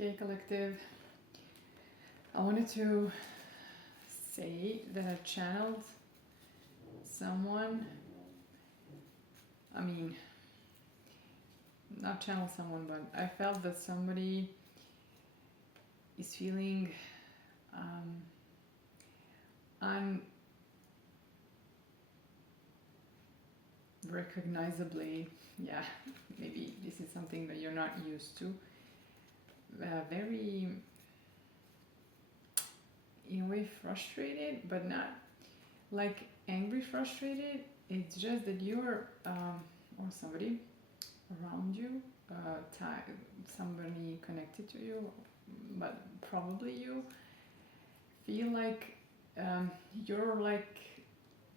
Okay, collective. I wanted to say that I channeled someone. I mean, not channel someone, but I felt that somebody is feeling unrecognizably, yeah, maybe this is something that you're not used to. Very, in a way, frustrated, but not like angry frustrated. It's just that you're, or somebody around you, somebody connected to you, but probably you feel like you're like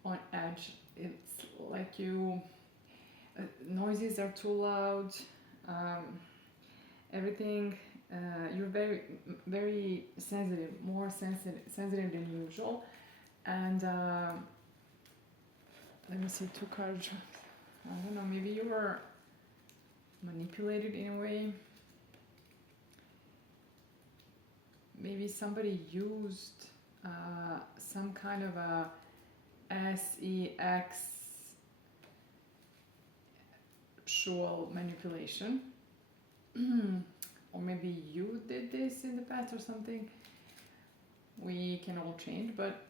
on edge. It's like noises are too loud, everything. You're very, very sensitive, more sensitive than usual, and let me see, two cards. I don't know. Maybe you were manipulated in a way. Maybe somebody used some kind of a sexual manipulation. Or maybe you did this in the past or something. We can all change, but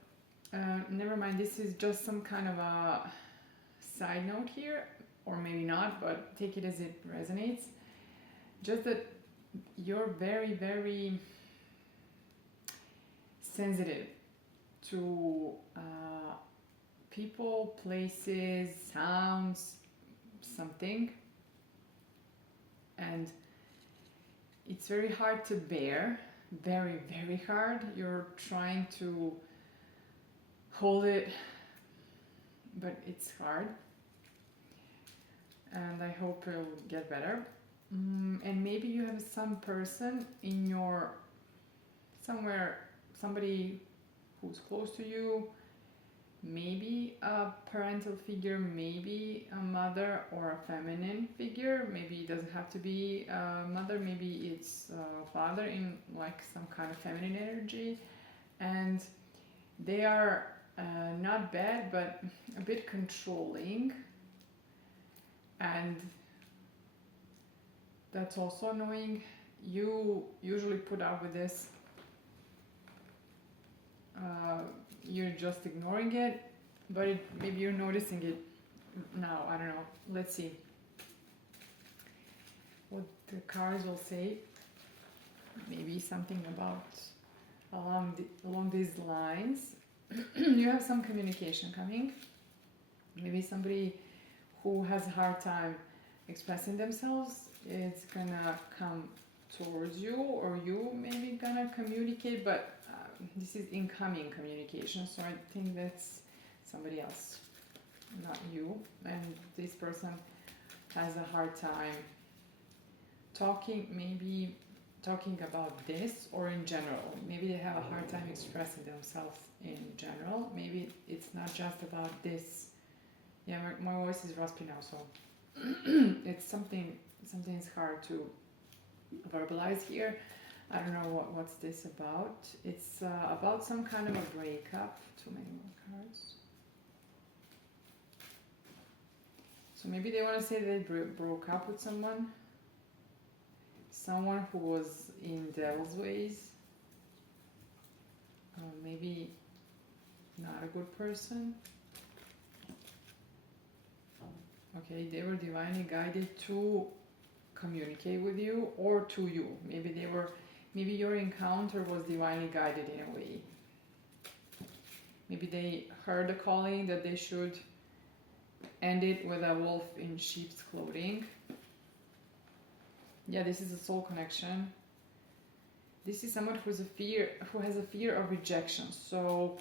never mind. This is just some kind of a side note here, or maybe not, but take it as it resonates. Just that you're very, very sensitive to people, places, sounds, something, and it's very hard to bear, very, very hard. You're trying to hold it, but it's hard, and I hope it'll get better. And maybe you have some person in your, somewhere, somebody who's close to you, maybe a parental figure, maybe a mother or a feminine figure. Maybe it doesn't have to be a mother, maybe it's a father in like some kind of feminine energy, and they are not bad, but a bit controlling, and that's also annoying. You usually put up with this. You're just ignoring it, but maybe you're noticing it now. I don't know. Let's see what the cards will say. Maybe something about along these lines. You have some communication coming. Maybe somebody who has a hard time expressing themselves is gonna come towards you, or you maybe gonna communicate, but this is incoming communication, so I think that's somebody else, not you, and this person has a hard time maybe talking about this, or in general. Maybe they have a hard time expressing themselves in general. Maybe it's not just about this. Yeah, my voice is raspy now, so it's something's hard to verbalize here. I don't know what's this about. It's about some kind of a breakup. Too many more cards. So maybe they want to say they broke up with someone. Someone who was in devil's ways. Maybe not a good person. Okay, they were divinely guided to communicate with you, or to you. Maybe your encounter was divinely guided in a way. Maybe they heard a calling that they should end it with a wolf in sheep's clothing. Yeah, this is a soul connection. This is someone who has a fear of rejection. So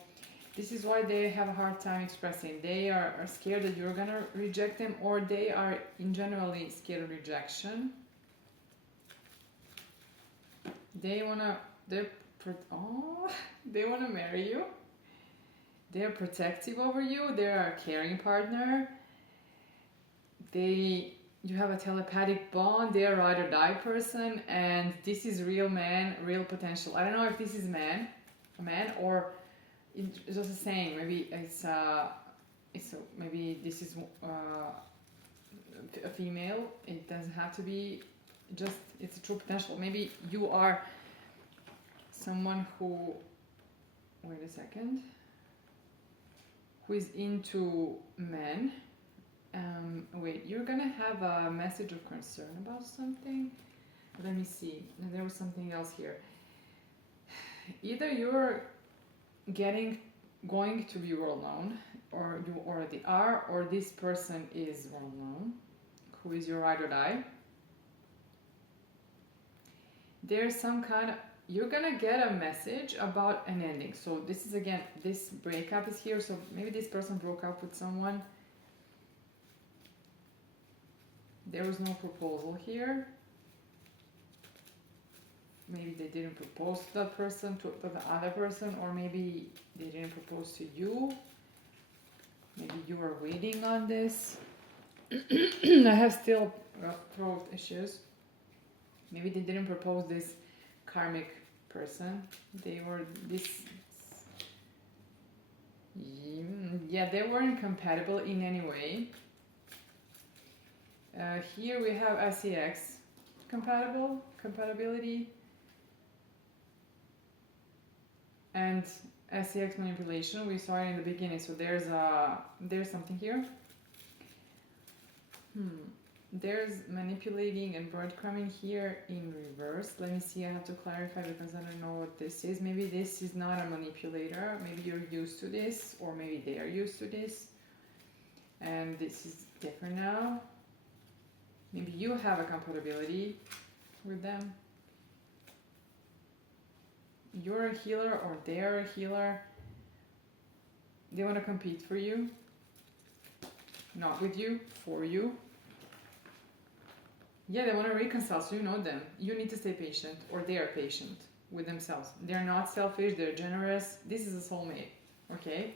this is why they have a hard time expressing. They are scared that you're gonna reject them, or they are in generally scared of rejection. They wanna marry you. They're protective over you. They're a caring partner. They you have a telepathic bond. They're a ride or die person, and this is real man, real potential. I don't know if this is a man, or it's just a saying. Maybe maybe this is a female. It doesn't have to be. Just it's a true potential. Maybe you are someone who. Wait a second. Who is into men. Wait, you're gonna have a message of concern about something? Let me see. There was something else here. Either you're going to be well known, or you already are, or this person is well known, who is your ride or die. There's some kind of, you're gonna get a message about an ending. So this is again, this breakup is here. So maybe this person broke up with someone. There was no proposal here. Maybe they didn't propose to that person, to the other person, or maybe they didn't propose to you. Maybe you were waiting on this. I have still throat issues. Maybe they didn't propose this karmic person. They were this. Yeah, they weren't compatible in any way. Here we have SEX compatibility, and SEX manipulation. We saw it in the beginning, so there's something here. There's manipulating and breadcrumbing here in reverse. Let me see, I have to clarify because I don't know what this is. Maybe this is not a manipulator. Maybe you're used to this, or maybe they are used to this. And this is different now. Maybe you have a compatibility with them. You're a healer or they're a healer. They want to compete for you. Not with you, for you. Yeah, they want to reconcile, so you know them. You need to stay patient, or they are patient with themselves. They're not selfish, they're generous. This is a soulmate, okay?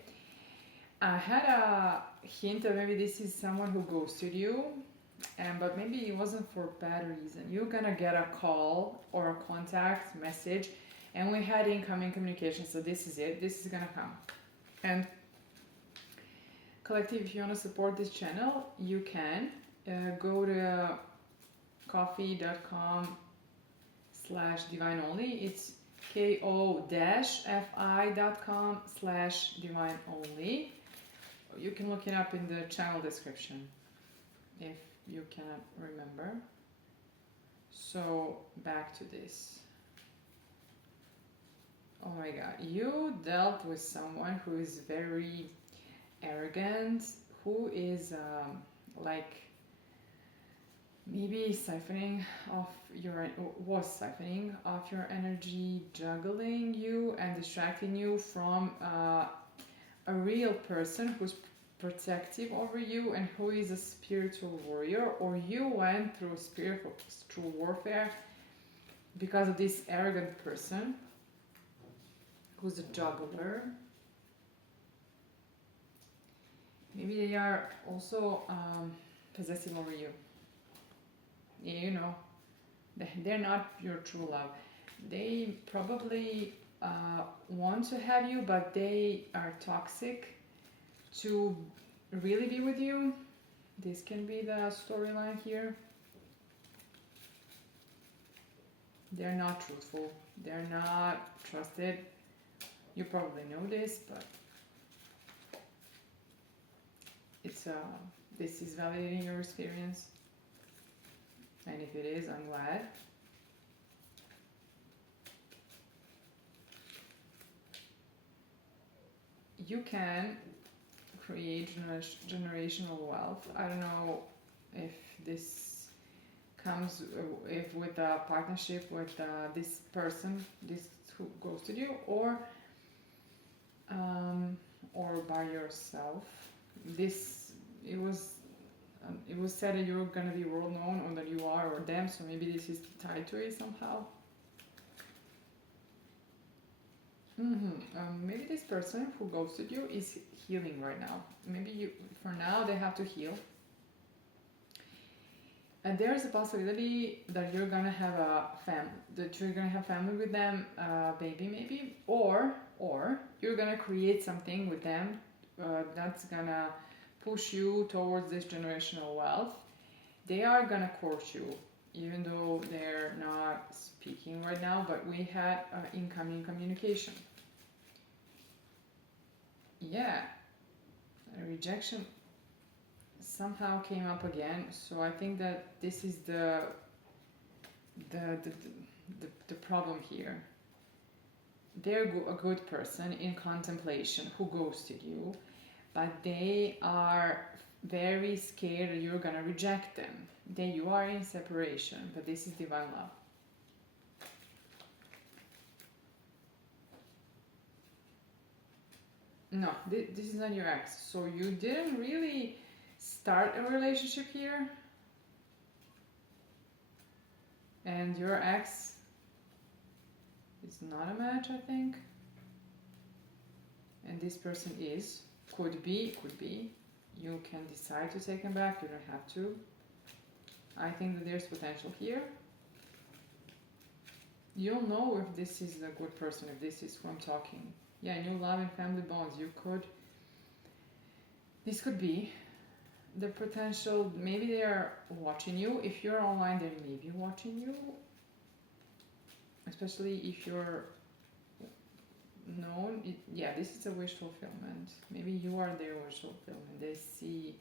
I had a hint that maybe this is someone who ghosted you, but maybe it wasn't for bad reason. You're gonna get a call or a contact message, and we had incoming communication, so this is it. This is gonna come. And collective, if you want to support this channel, you can go to ko-fi.com/divine-only. It's ko-fi.com/divine-only. You can look it up in the channel description if you cannot remember. So back to this. Oh my god, you dealt with someone who is very arrogant, who is like maybe was siphoning off your energy, juggling you and distracting you from a real person who's protective over you and who is a spiritual warrior, or you went through spiritual warfare because of this arrogant person who's a juggler. Maybe they are also possessive over you. Yeah, you know, they're not your true love. They probably want to have you, but they are toxic to really be with you. This can be the storyline here. They're not truthful. They're not trusted. You probably know this, but it's this is validating your experience. And if it is, I'm glad. You can create generational wealth. I don't know if this comes with a partnership with this person, this who ghosted you, or by yourself. It was said that you're gonna be world known, or that you are, or them. So maybe this is tied to it somehow. Maybe this person who ghosted you is healing right now. Maybe for now they have to heal. And there is a possibility that you're gonna have family with them, baby maybe, or you're gonna create something with them that's gonna push you towards this generational wealth. They are gonna court you, even though they're not speaking right now, but we had incoming communication. Yeah, a rejection somehow came up again, so I think that this is the problem here. They're a good person in contemplation who ghosted you, but they are very scared that you're gonna reject them. Then you are in separation, but this is divine love. No, this is not your ex. So you didn't really start a relationship here, and your ex is not a match, I think. And this person is, could be. You can decide to take him back, you don't have to. I think that there's potential here. You'll know if this is a good person, if this is who I'm talking. Yeah, new love and family bonds. This could be the potential. Maybe they are watching you. If you're online, they may be watching you. Especially if you're known. Yeah, this is a wish fulfillment. Maybe you are their wish fulfillment. They see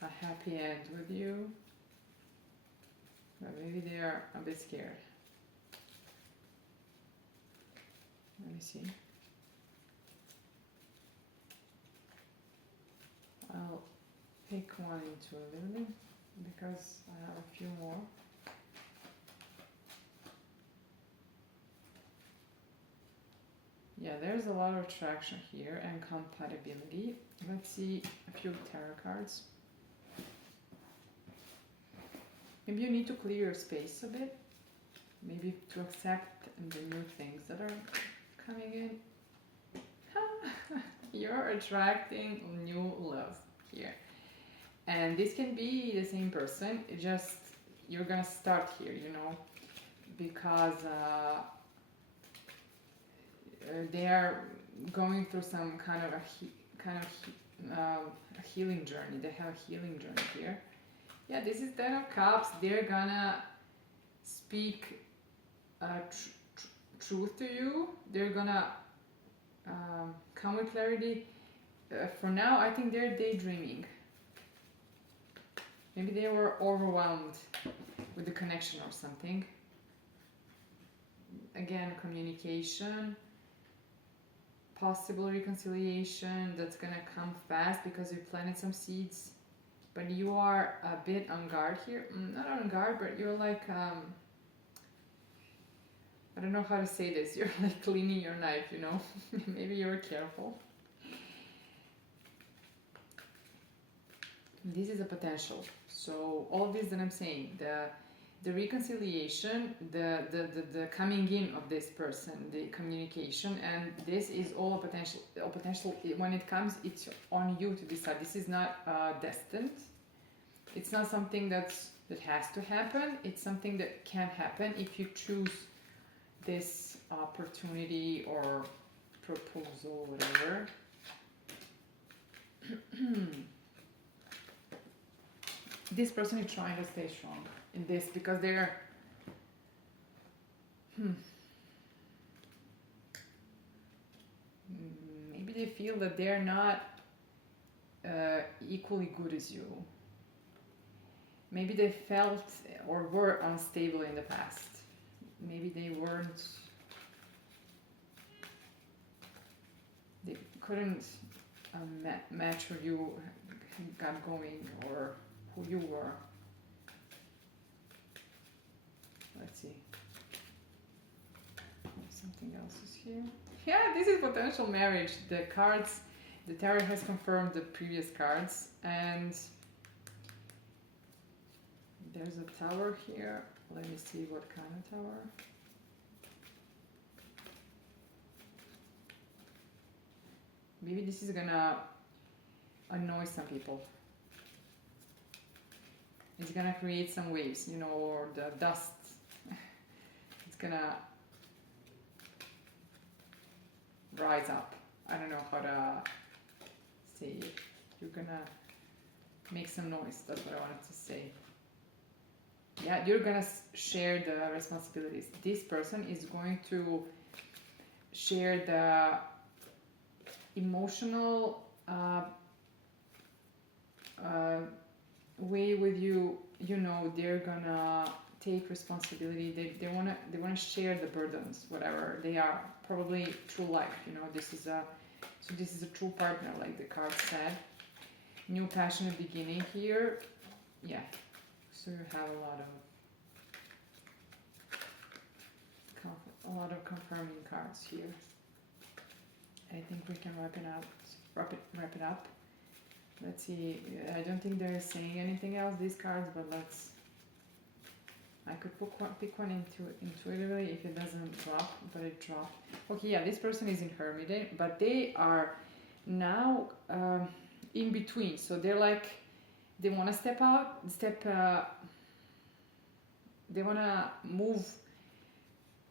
a happy end with you. But maybe they are a bit scared. Let me see. I'll pick one intuitively because I have a few more. Yeah, there's a lot of attraction here and compatibility. Let's see a few tarot cards. Maybe you need to clear your space a bit. Maybe to accept the new things that are coming in. You're attracting new love here. And this can be the same person, just you're gonna start here, because they are going through some kind of a healing journey. They have a healing journey here. Yeah, this is Ten of Cups. They're gonna speak truth to you. They're gonna come with clarity. For now, I think they're daydreaming. Maybe they were overwhelmed with the connection or something. Again, communication, possible reconciliation that's gonna come fast because you planted some seeds. But you are a bit on guard here. Not on guard, but you're like, I don't know how to say this. You're like cleaning your knife, Maybe you're careful. This is a potential. So all this that I'm saying, the reconciliation, the coming in of this person, the communication, and this is all a potential. A potential. When it comes, it's on you to decide. This is not destined. It's not something that has to happen. It's something that can happen if you choose this opportunity or proposal, whatever. This person is trying to stay strong in this because they're maybe they feel that they're not equally good as you. Maybe they felt or were unstable in the past. Maybe they couldn't match who you got going or who you were. Let's see. Something else is here. Yeah, this is potential marriage. The tarot has confirmed the previous cards, and there's a tower here. Let me see what kind of tower. Maybe this is gonna annoy some people. It's gonna create some waves, you know, or the dust. It's gonna rise up. I don't know how to say it. You're gonna make some noise. That's what I wanted to say. Yeah, you're gonna share the responsibilities. This person is going to share the emotional way with you. You know, they're gonna take responsibility. They wanna share the burdens, whatever they are. Probably through life. You know, this is a true partner, like the card said. New passionate beginning here. Yeah. So you have a lot of confirming cards here. I think we can wrap it up. Let's see. I don't think they're saying anything else, these cards, but I could pick one intuitively if it doesn't drop, but it dropped. Okay, yeah, this person is in Hermit, but they are now in between. So they're like, they want to they want to move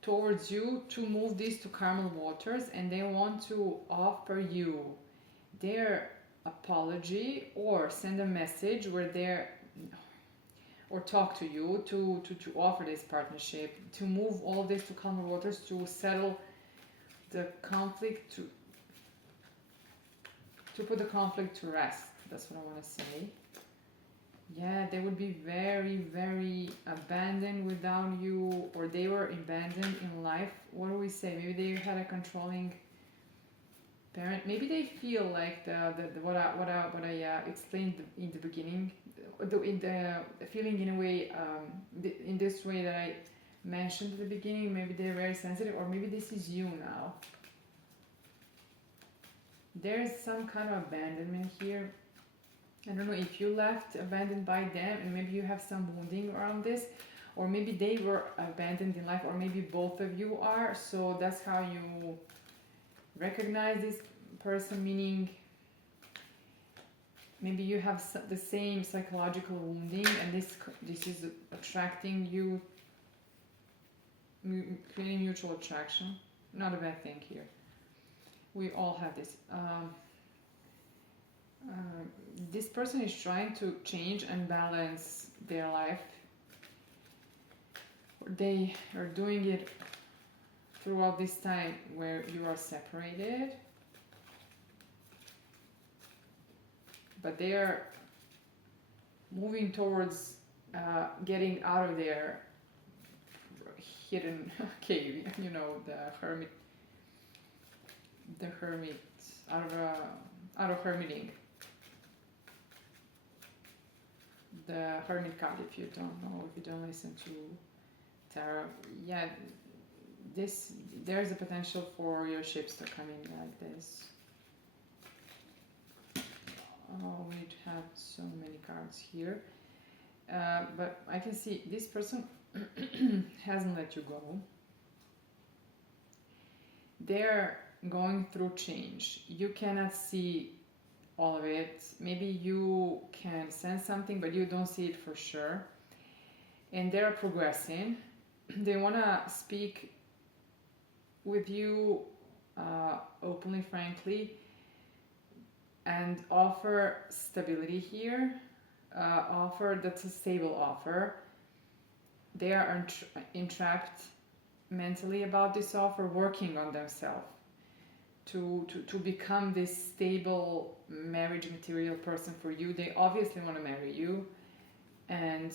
towards you to move this to calmer waters, and they want to offer you their apology or send a message or talk to you to offer this partnership, to move all this to calmer waters, to settle the conflict, to put the conflict to rest. That's what I want to say. Yeah, they would be very, very abandoned without you, or they were abandoned in life. What do we say? Maybe they had a controlling parent. Maybe they feel like what I explained in the beginning, the feeling in a way, in this way that I mentioned at the beginning. Maybe they're very sensitive, or maybe this is you now. There's some kind of abandonment here. I don't know if you left abandoned by them, and maybe you have some wounding around this, or maybe they were abandoned in life, or maybe both of you are. So that's how you recognize this person, meaning maybe you have the same psychological wounding, and this is attracting you, creating mutual attraction. Not a bad thing here. We all have this. This person is trying to change and balance their life. They are doing it throughout this time where you are separated, but they are moving towards getting out of their hidden cave, you know, the hermit out of hermiting. The Hermit card, if you don't know, if you don't listen to tarot, yeah, there's a potential for your ships to come in like this. Oh, we have so many cards here, but I can see this person hasn't let you go. They're going through change. You cannot see all of it. Maybe you can sense something, but you don't see it for sure. And they're progressing. They want to speak with you openly, frankly, and offer stability here. That's a stable offer. They are entrapped mentally about this offer, working on themselves to become this stable marriage material person for you. They obviously want to marry you, and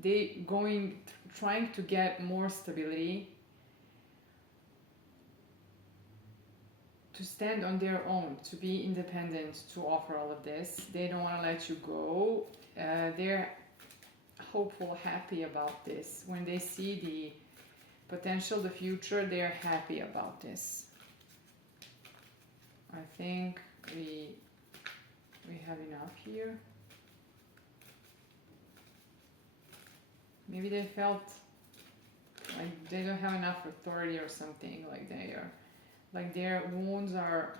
they trying to get more stability, to stand on their own, to be independent, to offer all of this. They don't want to let you go. They're hopeful, happy about this. When they see the potential, the future, they're happy about this. I think we have enough here. Maybe they felt like they don't have enough authority or something, like their wounds are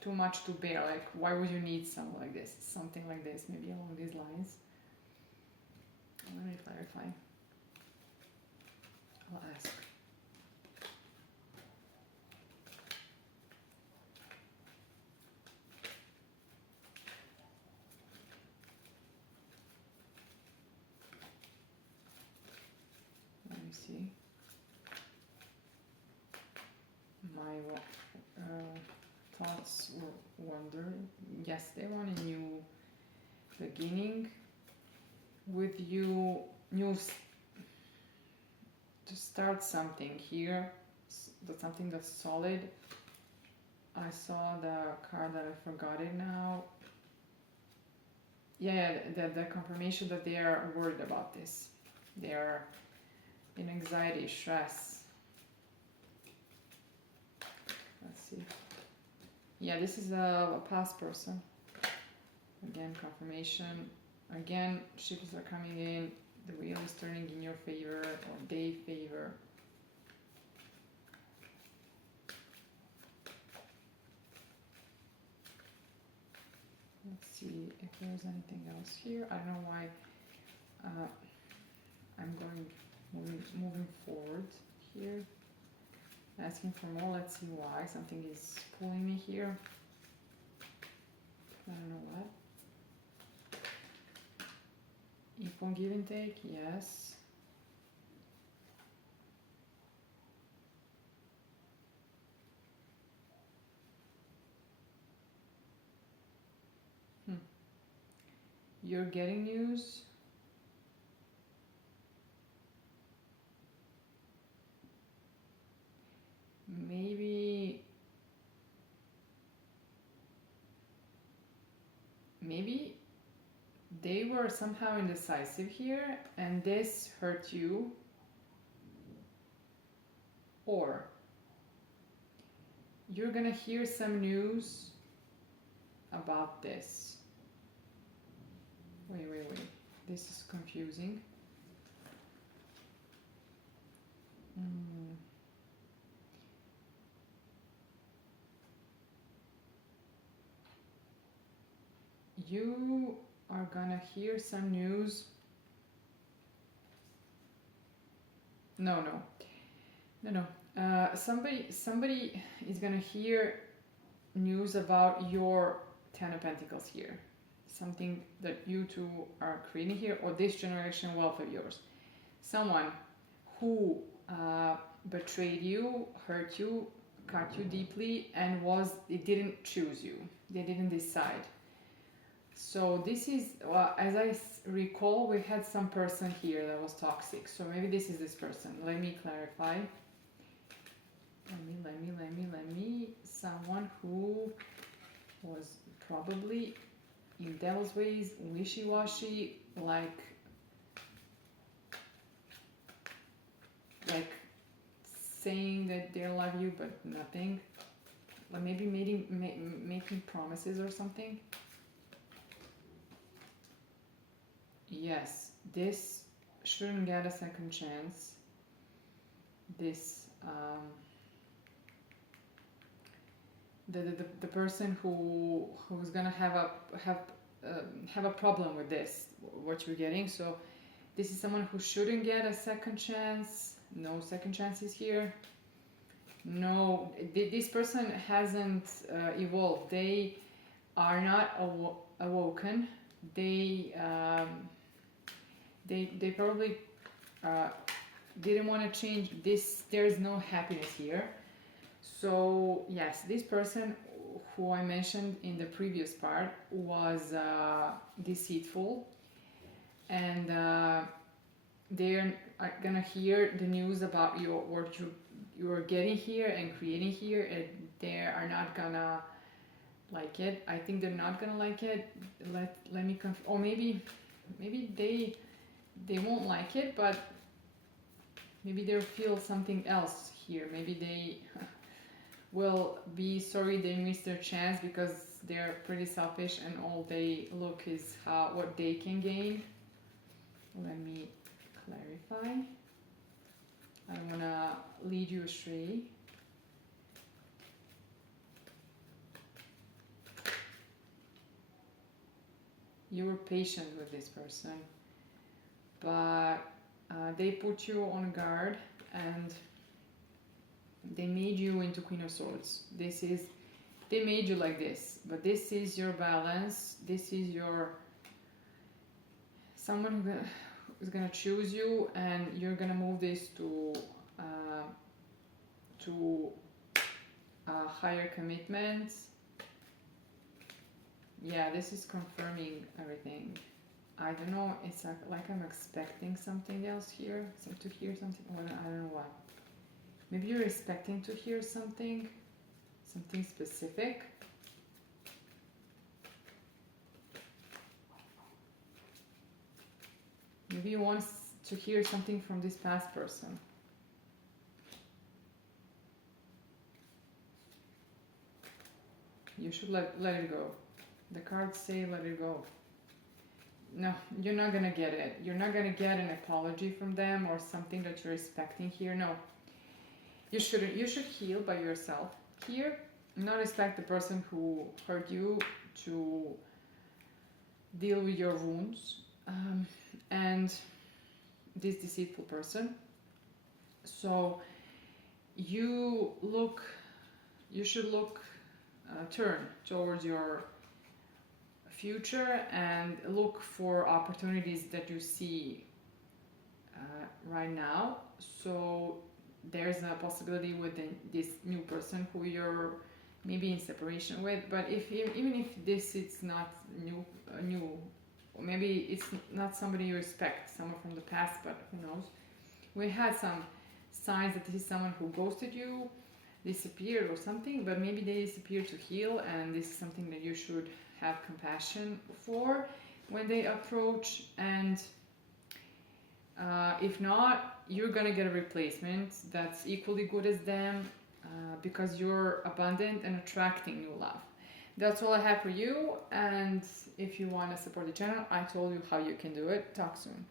too much to bear. Like, why would you need someone like this? Something like this, maybe along these lines. Let me clarify. I'll ask. Let me see. My thoughts were wondering. Yes, they want a new beginning with you, to start something here, that's something that's solid. I saw the card that I forgot it now. Yeah, the confirmation that they are worried about this. They are in anxiety, stress. Let's see. Yeah, this is a past person. Again, confirmation. Again, ships are coming in. The wheel is turning in your favor or their favor. Let's see if there's anything else here. I don't know why I'm moving forward here. Asking for more. Let's see why. Something is pulling me here. I don't know what. Equal give and take, yes. You're getting news. Maybe they were somehow indecisive here and this hurt you, or you're gonna hear some news about this. Wait, this is confusing. You are gonna hear some news. No. Somebody is gonna hear news about your Ten of Pentacles here. Something that you two are creating here, or this generation wealth of yours. Someone who betrayed you, hurt you, cut you deeply, and they didn't choose you. They didn't decide. So this is, as I recall, we had some person here that was toxic. So maybe this is this person. Let me clarify. Let me. Someone who was probably in devil's ways, wishy-washy, like saying that they love you but nothing. Like maybe making promises or something. Yes, this shouldn't get a second chance. This the person who's gonna have a problem with this, what you're getting. So this is someone who shouldn't get a second chance. No second chances here. No, this person hasn't evolved. They are not awoken. They probably didn't want to change this. There's no happiness here. So yes, this person who I mentioned in the previous part was deceitful, and they're gonna hear the news about what you're getting here and creating here, and they are not gonna like it. I think they're not gonna like it. Let me or maybe they won't like it, but maybe they'll feel something else here. Maybe they will be sorry they missed their chance because they're pretty selfish and all they look is what they can gain. Let me clarify. I don't want to lead you astray. You were patient with this person. but they put you on guard and they made you into Queen of Swords. They made you like this, but this is your balance. This is your someone who's gonna choose you, and you're gonna move this to higher commitments. Yeah, this is confirming everything. I don't know. It's like I'm expecting something else here, to hear something. Well, I don't know what. Maybe you're expecting to hear something specific. Maybe you want to hear something from this past person. You should let it go. The cards say let it go. No, you're not gonna get it. You're not gonna get an apology from them or something that you're expecting here. No. You shouldn't. You should heal by yourself here. Not expect the person who hurt you to deal with your wounds and this deceitful person. So you should turn towards your future and look for opportunities that you see right now. So there's a possibility with this new person who you're maybe in separation with, but even if this is not new, or maybe it's not somebody you respect, someone from the past, but who knows. We had some signs that this is someone who ghosted you, disappeared or something, but maybe they disappeared to heal, and this is something that you should have compassion for when they approach. And if not, you're gonna get a replacement that's equally good as them because you're abundant and attracting new love. That's all I have for you, and if you want to support the channel, I told you how you can do it. Talk soon.